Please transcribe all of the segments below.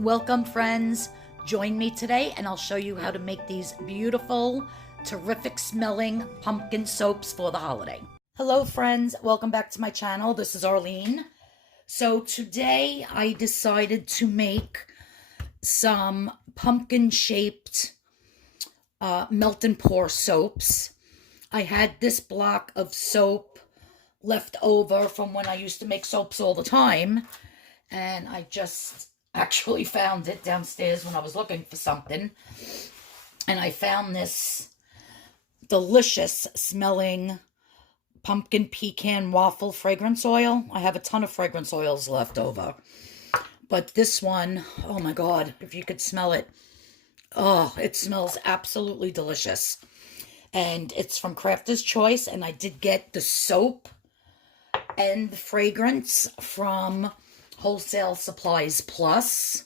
Welcome, friends. Join me today and I'll show you how to make these beautiful, terrific smelling pumpkin soaps for the holiday. Hello, friends. Welcome back to my channel. This is Arlene. So today I decided to make some pumpkin-shaped melt and pour soaps. I had this block of soap left over from when I used to make soaps all the time, and I just actually found it downstairs when I was looking for something, and I found this delicious smelling pumpkin pecan waffle fragrance oil. I have a ton of fragrance oils left over, but this one, oh my god, if you could smell it, oh, it smells absolutely delicious. And it's from Crafter's Choice, and I did get the soap and the fragrance from Wholesale Supplies Plus.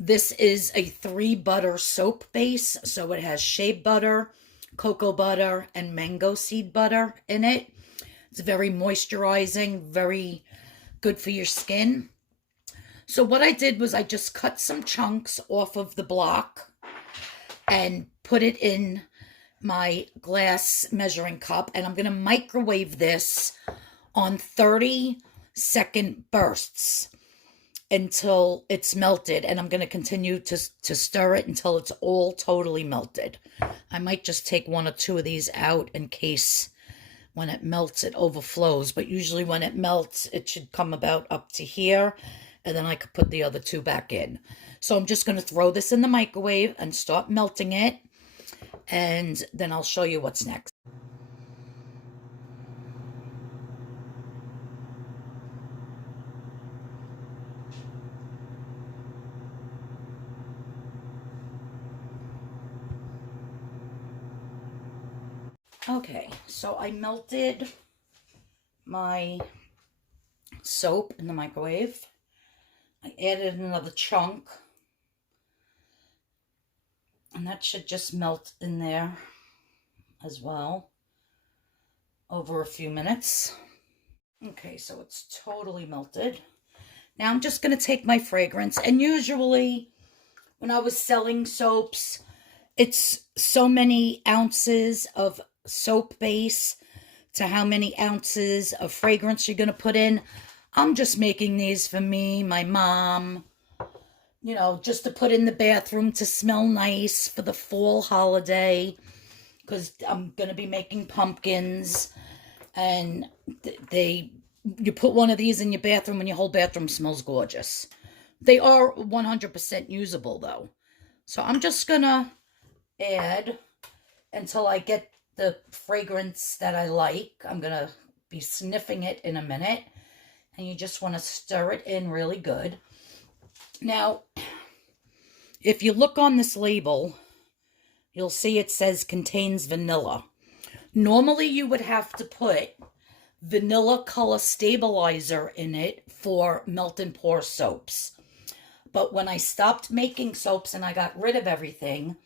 This is a 3 butter soap base, so it has shea butter, cocoa butter, and mango seed butter in it. It's very moisturizing, very good for your skin. So what I did was I just cut some chunks off of the block and put it in my glass measuring cup, and I'm going to microwave this on 30-second bursts until it's melted, and I'm going to continue to stir it until it's all totally melted. I might just take 1 or 2 of these out in case when it melts it overflows, but usually when it melts it should come about up to here, and then I could put the other 2 back in. So I'm just going to throw this in the microwave and start melting it, and then I'll show you what's next. Okay, so I melted my soap in the microwave. I added another chunk, and that should just melt in there as well over a few minutes. Okay, so it's totally melted. Now I'm just going to take my fragrance, and usually when I was selling soaps, it's so many ounces of soap base to how many ounces of fragrance you're going to put in. I'm just making these for me, my mom, you know, just to put in the bathroom to smell nice for the fall holiday, because I'm going to be making pumpkins, and you put one of these in your bathroom and your whole bathroom smells gorgeous. They are 100% usable though. So I'm just going to add until I get the fragrance that I like. I'm going to be sniffing it in a minute, and you just want to stir it in really good. Now, if you look on this label, you'll see it says contains vanilla. Normally you would have to put vanilla color stabilizer in it for melt and pour soaps. But when I stopped making soaps and I got rid of everything,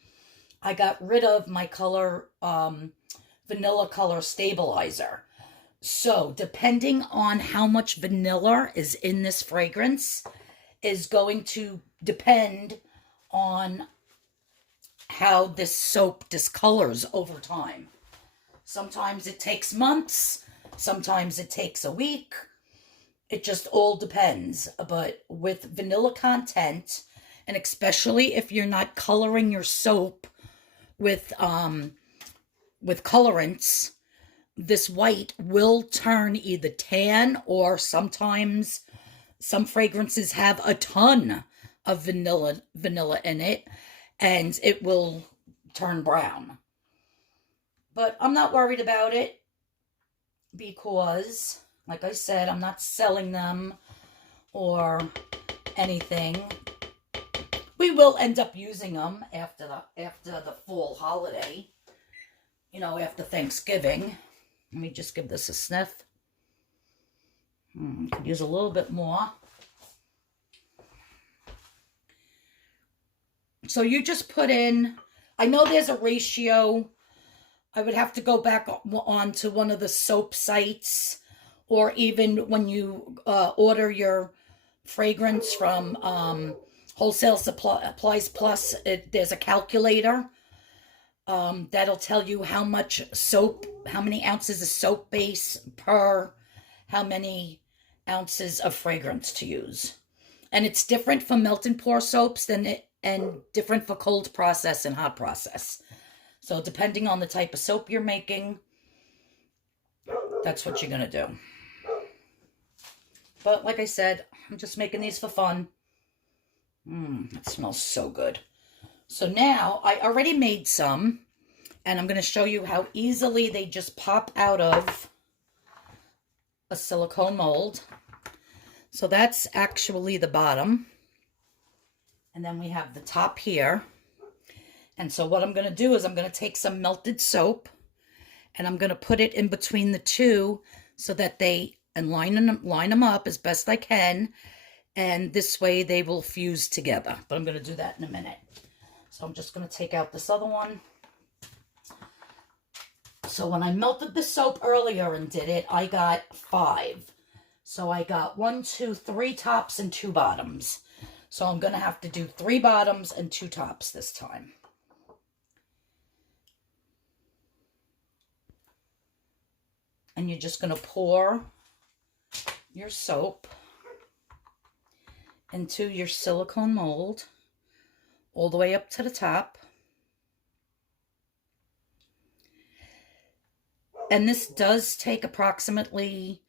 I got rid of my color, vanilla color stabilizer. So depending on how much vanilla is in this fragrance is going to depend on how this soap discolors over time. Sometimes it takes months, sometimes it takes a week. It just all depends. But with vanilla content, and especially if you're not coloring your soap with colorants, this white will turn either tan, or sometimes some fragrances have a ton of vanilla in it, and it will turn brown. But I'm not worried about it because, like I said, I'm not selling them or anything. We will end up using them after the fall holiday, you know, after Thanksgiving. Let me just give this a sniff. Could use a little bit more. So you just put in, I know there's a ratio. I would have to go back on to one of the soap sites, or even when you order your fragrance from Wholesale Supplies Plus. There's a calculator that'll tell you how much soap, how many ounces of soap base per how many ounces of fragrance to use. And it's different for melt and pour soaps and different for cold process and hot process. So depending on the type of soap you're making, that's what you're going to do. But like I said, I'm just making these for fun. It smells so good. So now I already made some, and I'm going to show you how easily they just pop out of a silicone mold. So that's actually the bottom. And then we have the top here. And so what I'm going to do is I'm going to take some melted soap and I'm going to put it in between the two so that they, and line them up as best I can. And this way they will fuse together. But I'm going to do that in a minute. So I'm just going to take out this other one. So when I melted the soap earlier and did it, I got 5. So I got 1, 2, 3 tops and 2 bottoms. So I'm going to have to do 3 bottoms and 2 tops this time. And you're just going to pour your soap into your silicone mold all the way up to the top. And this does take approximately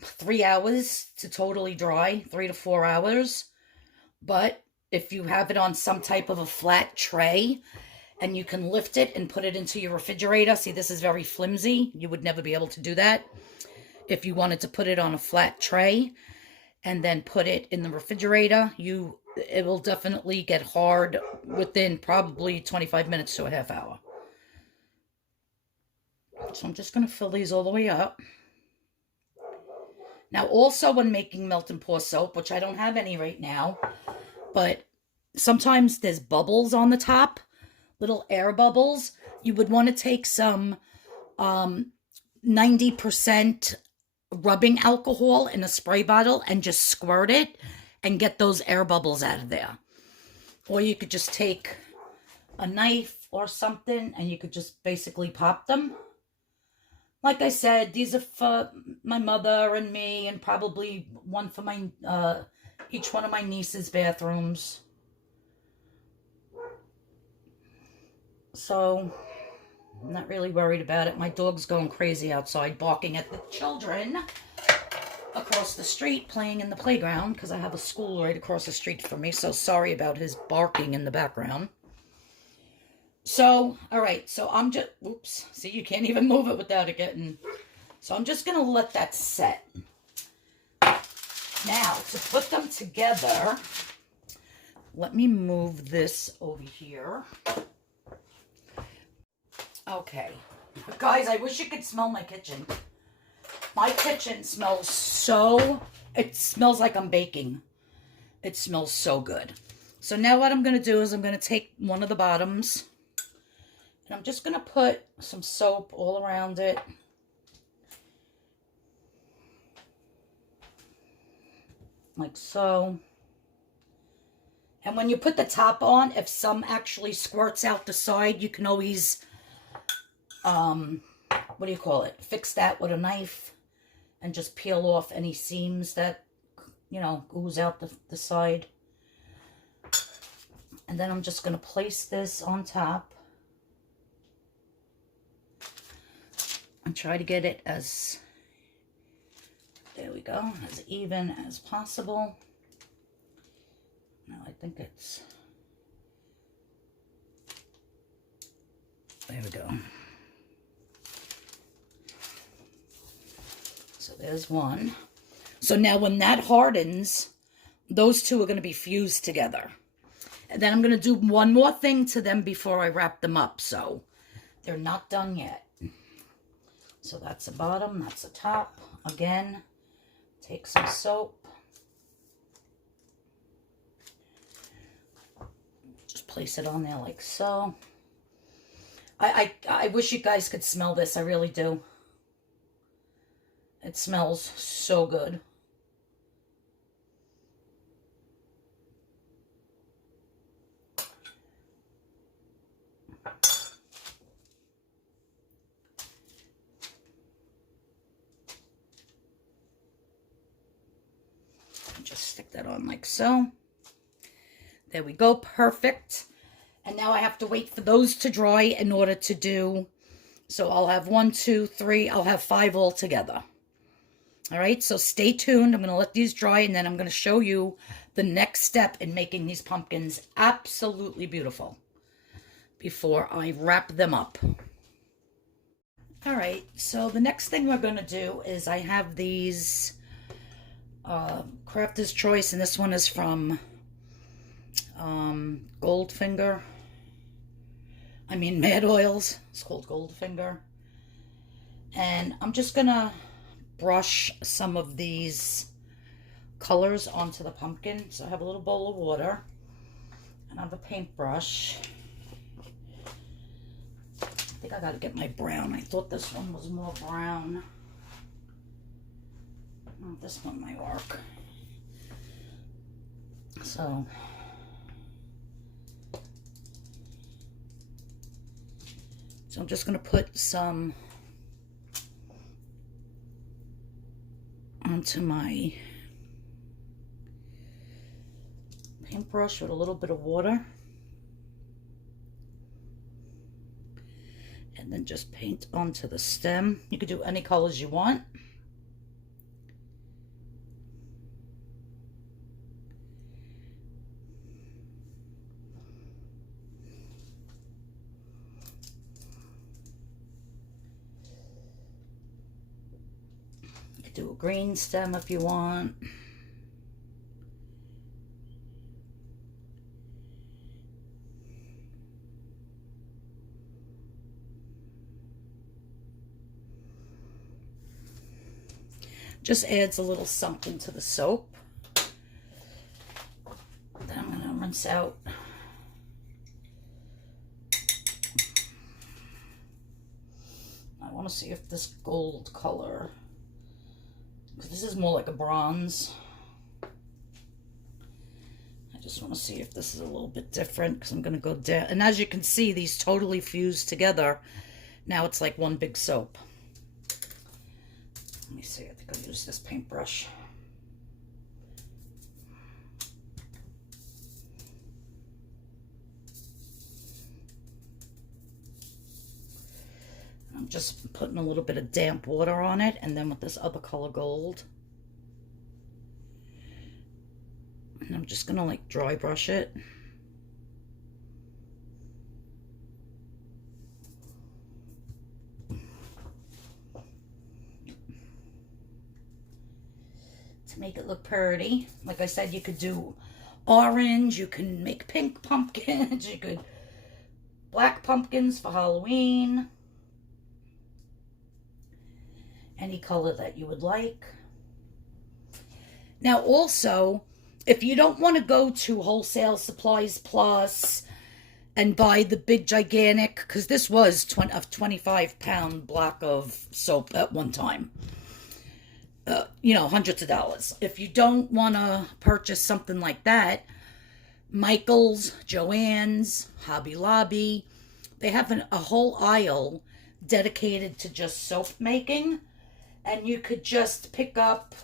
3 hours to totally dry, 3 to 4 hours. But if you have it on some type of a flat tray and you can lift it and put it into your refrigerator, see, this is very flimsy. You would never be able to do that. If you wanted to put it on a flat tray and then put it in the refrigerator, it will definitely get hard within probably 25 minutes to a half hour. So I'm just going to fill these all the way up. Now, also when making melt and pour soap, which I don't have any right now, but sometimes there's bubbles on the top, little air bubbles. You would want to take some 90% rubbing alcohol in a spray bottle and just squirt it and get those air bubbles out of there. Or you could just take a knife or something and you could just basically pop them. Like I said, these are for my mother and me, and probably one for my each one of my niece's bathrooms. So I'm not really worried about it. My dog's going crazy outside, barking at the children across the street playing in the playground, because I have a school right across the street from me. So sorry about his barking in the background. So, all right, so I'm just, oops, see, you can't even move it without it getting, so I'm just going to let that set. Now, to put them together, let me move this over here. Okay, guys, I wish you could smell my kitchen. My kitchen smells it smells like I'm baking. It smells so good. So now what I'm going to do is I'm going to take one of the bottoms, and I'm just going to put some soap all around it. Like so. And when you put the top on, if some actually squirts out the side, you can always, what do you call it? Fix that with a knife and just peel off any seams that, you know, ooze out the side. And then I'm just going to place this on top. And try to get it as, there we go, as even as possible. Now I think it's, there we go. So there's one. So now when that hardens, those two are going to be fused together. And then I'm going to do one more thing to them before I wrap them up. So they're not done yet. So that's the bottom, that's the top. Again, take some soap. Just place it on there like so. I wish you guys could smell this. I really do. It smells so good. Just stick that on like so. There we go, perfect. And now I have to wait for those to dry in order to do, so I'll have 1, 2, 3, I'll have 5 all together. All right, so stay tuned. I'm going to let these dry, and then I'm going to show you the next step in making these pumpkins absolutely beautiful before I wrap them up. All right, so the next thing we're going to do is I have these Crafter's Choice, and this one is from Goldfinger. Mad Oils. It's called Goldfinger. And I'm just going to brush some of these colors onto the pumpkin. So I have a little bowl of water, and I have a paintbrush. I think I gotta get my brown. I thought this one was more brown. Oh, this one might work. So I'm just gonna put some onto my paintbrush with a little bit of water, and then just paint onto the stem. You could do any colors you want. You could do a green stem if you want. Just adds a little something to the soap. Then I'm going to rinse out. I want to see if this gold color, because this is more like a bronze. I just want to see if this is a little bit different, because I'm going to go down. And as you can see, these totally fuse together. Now it's like one big soap. Let me see, I think I'll use this paintbrush. I'm just putting a little bit of damp water on it, and then with this other color gold. And I'm just gonna like dry brush it. Make it look pretty. Like I said, you could do orange, you can make pink pumpkins, you could black pumpkins for Halloween. Any color that you would like. Now also, if you don't want to go to Wholesale Supplies Plus and buy the big gigantic, because this was a 25-pound block of soap at one time. Hundreds of dollars. If you don't want to purchase something like that, Michael's, Joann's, Hobby Lobby, they have a whole aisle dedicated to just soap making. And you could just pick up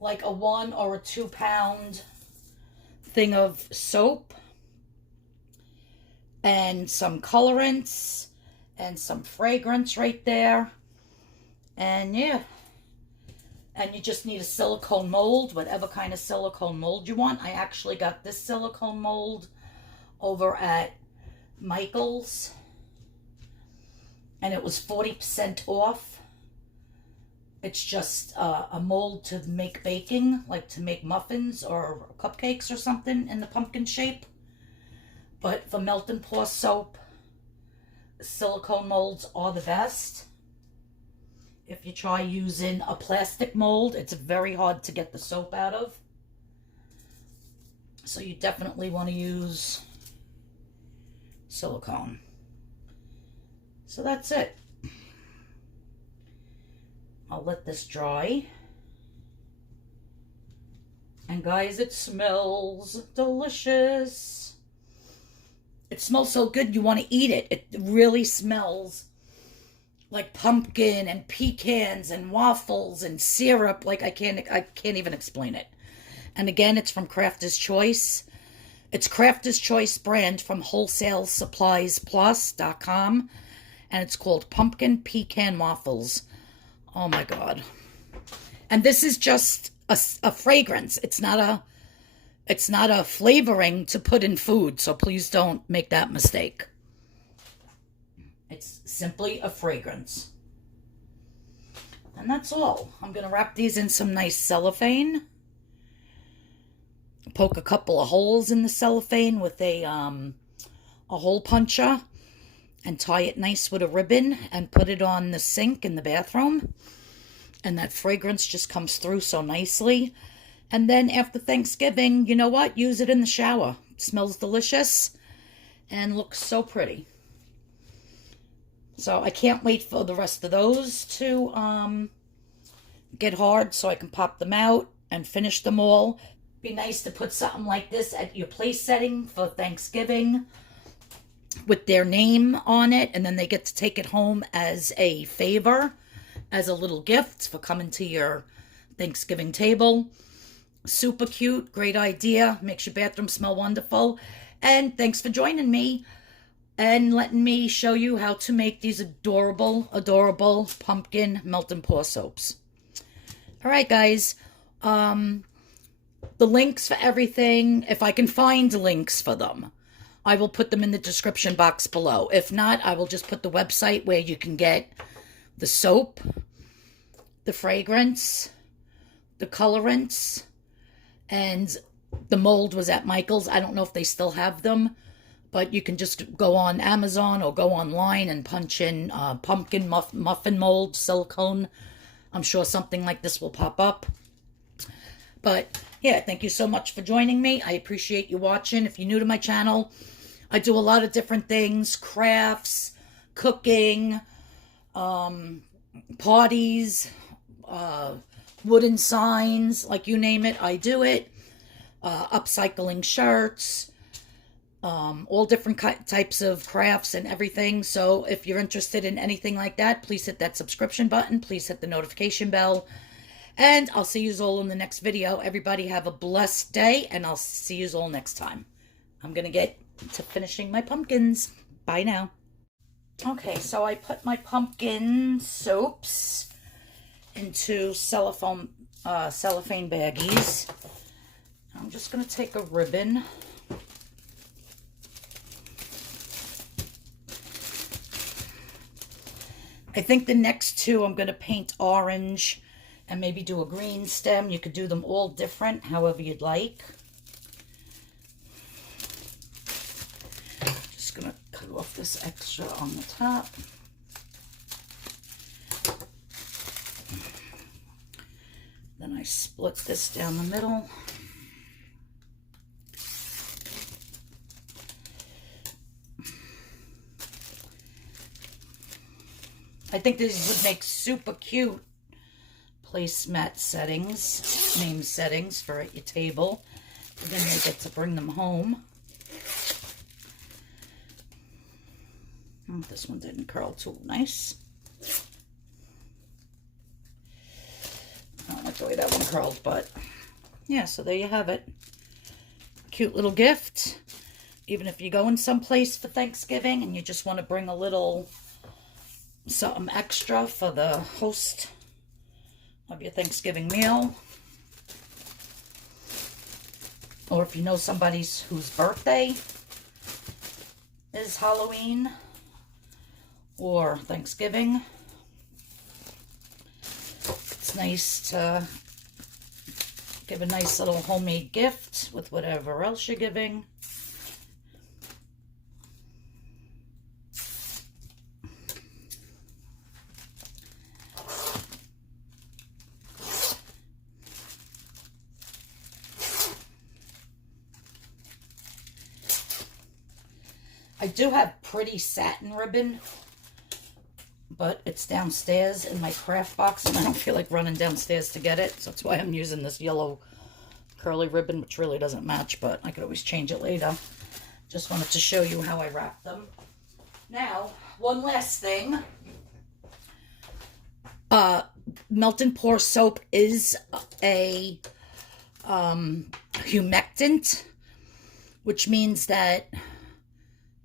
like a 1 or a 2 pound thing of soap and some colorants and some fragrance right there. And yeah. And you just need a silicone mold, whatever kind of silicone mold you want. I actually got this silicone mold over at Michael's, and it was 40% off. It's just a mold to make baking, like to make muffins or cupcakes or something in the pumpkin shape. But for melt and pour soap, silicone molds are the best. If you try using a plastic mold, it's very hard to get the soap out of. So you definitely want to use silicone. So that's it. I'll let this dry. And guys, it smells delicious. It smells so good you want to eat it. It really smells like pumpkin and pecans and waffles and syrup. Like I can't even explain it. And again, it's from Crafter's Choice. It's Crafter's Choice brand from wholesaleSuppliesPlus.com. And it's called Pumpkin Pecan Waffles. Oh my God. And this is just a fragrance. It's not a flavoring to put in food. So please don't make that mistake. It's simply a fragrance. And that's all. I'm going to wrap these in some nice cellophane. Poke a couple of holes in the cellophane with a hole puncher. And tie it nice with a ribbon. And put it on the sink in the bathroom. And that fragrance just comes through so nicely. And then after Thanksgiving, you know what? Use it in the shower. It smells delicious. And looks so pretty. So I can't wait for the rest of those to get hard so I can pop them out and finish them all. Be nice to put something like this at your place setting for Thanksgiving with their name on it, and then they get to take it home as a favor, as a little gift for coming to your Thanksgiving table. Super cute, great idea, makes your bathroom smell wonderful. And thanks for joining me and letting me show you how to make these adorable, adorable pumpkin melt and pour soaps. All right, guys. The links for everything, if I can find links for them, I will put them in the description box below. If not, I will just put the website where you can get the soap, the fragrance, the colorants, and the mold was at Michael's. I don't know if they still have them. But you can just go on Amazon or go online and punch in pumpkin muffin mold, silicone. I'm sure something like this will pop up. But yeah, thank you so much for joining me. I appreciate you watching. If you're new to my channel, I do a lot of different things. Crafts, cooking, parties, wooden signs, like you name it, I do it. Upcycling shirts. All different types of crafts and everything. So if you're interested in anything like that, please hit that subscription button. Please hit the notification bell. And I'll see you all in the next video. Everybody have a blessed day, and I'll see you all next time. I'm going to get to finishing my pumpkins. Bye now. Okay, so I put my pumpkin soaps into cellophane baggies. I'm just going to take a ribbon. I think the next two I'm going to paint orange and maybe do a green stem. You could do them all different, however you'd like. Just going to cut off this extra on the top. Then I split this down the middle. I think these would make super cute placemat settings, name settings for at your table. And then you get to bring them home. Oh, this one didn't curl too nice. I don't like the way that one curled, but yeah, so there you have it. Cute little gift. Even if you're going someplace for Thanksgiving and you just want to bring a little something extra for the host of your Thanksgiving meal. Or if you know somebody whose birthday is Halloween or Thanksgiving, it's nice to give a nice little homemade gift with whatever else you're giving. I do have pretty satin ribbon, but it's downstairs in my craft box, and I don't feel like running downstairs to get it, so that's why I'm using this yellow curly ribbon, which really doesn't match, but I could always change it later. Just wanted to show you how I wrap them. Now, one last thing. Melt and Pour soap is a humectant, which means that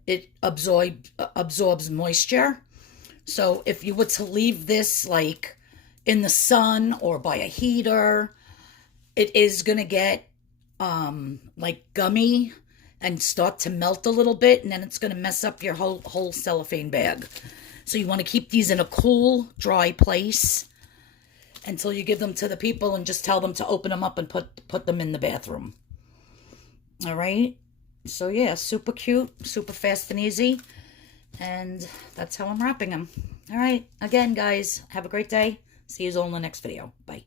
it absorbs moisture. So if you were to leave this like in the sun or by a heater, it is going to get like gummy and start to melt a little bit, and then it's going to mess up your whole cellophane bag. So you want to keep these in a cool, dry place until you give them to the people, and just tell them to open them up and put them in the bathroom. All right? So yeah, super cute, super fast and easy. And that's how I'm wrapping them. All right. Again, guys, have a great day. See you all in the next video. Bye.